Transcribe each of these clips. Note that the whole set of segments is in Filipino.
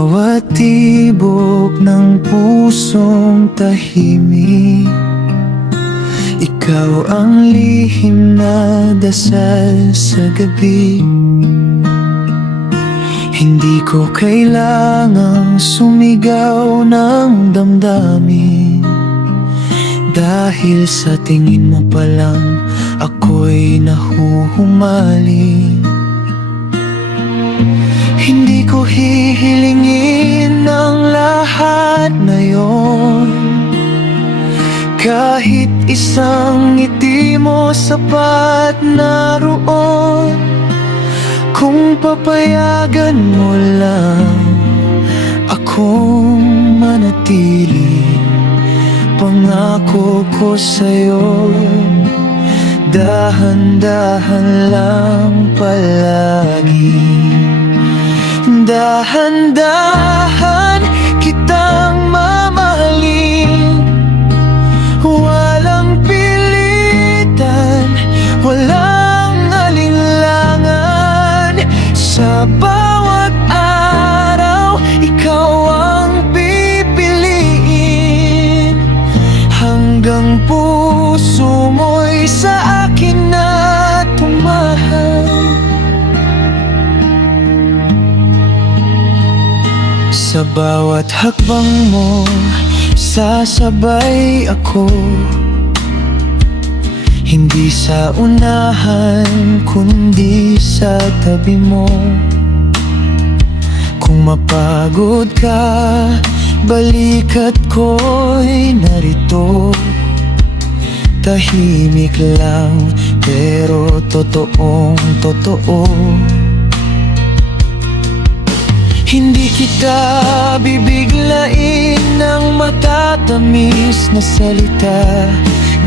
bawat tibok ng pusong tahimik, ikaw ang lihim na dasal sa gabi. Hindi ko kailangang sumigaw ng damdamin, dahil sa tingin mo pa lang ako'y nahuhumaling. Hindi ko hihilingin ang lahat na yon, kahit isang ngiti mo sapat na roon. Kung papayagan mo lang akong manatili, pangako ko sa'yo, dahan-dahan lang palagi. Dahan-dahan kitang mamahalin, walang pilitan, walang alinlangan. Sa bawat araw, ikaw ang pipiliin, hanggang puso mo'y sa akin na tumahal. Sa bawat hakbang mo, sasabay ako, hindi sa unahan, kundi sa tabi mo. Kung mapagod ka, balikat ko'y narito. Tahimik lang, pero totoong totoo. Hindi kita bibiglain ng matatamis na salita,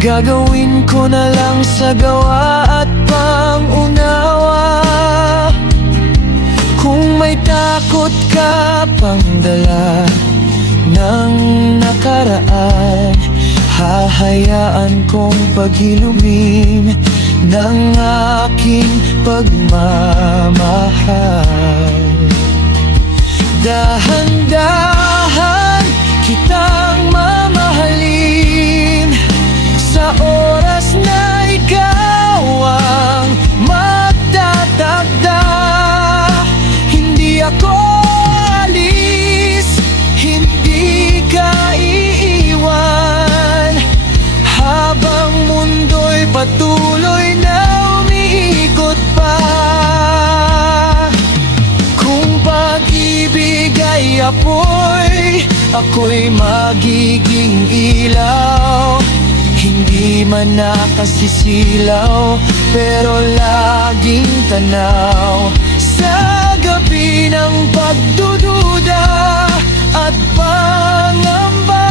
gagawin ko na lang sa gawa at pangunawa. Kung may takot ka pang dala ng nakaraan, hahayaan kong paghilumin ng aking pagmamahal. Dahan-dahan kitang mamahalin, sa oras na ikaw ang magtatakda. Hindi ako alis, hindi ka iiwan, habang mundo'y patuloy na umiikot pa. Kung pag-ibig ay apoy, ako'y magiging ilaw. Hindi man nakasisilaw, pero laging tanaw. Sa gabi ng pagdududa at pangamba,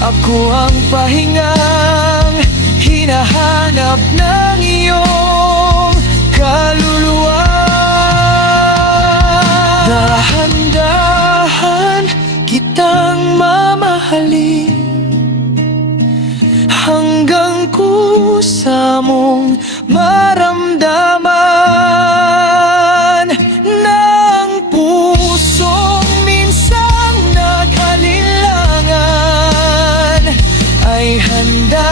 ako ang pahingang hinahanap ng iyong kaluluwa. Dahan-dahan kitang mamahalin, hanggang kusa mong maramdaman ng pusong minsang nag-alinlangan, ay handa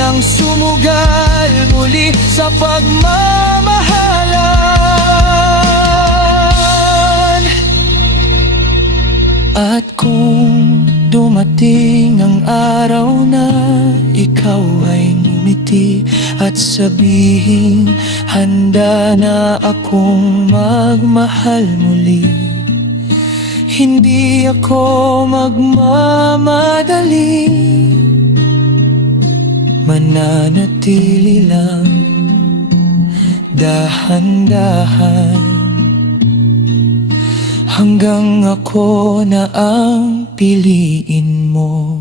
nang sumugal muli sa pagmamahalan. At kung dumating ang araw na ikaw ay ngumiti at sabihin, handa na akong magmahal muli, hindi ako magmamadali, mananatili lang, dahan-dahan, hanggang ako na ang piliin mo.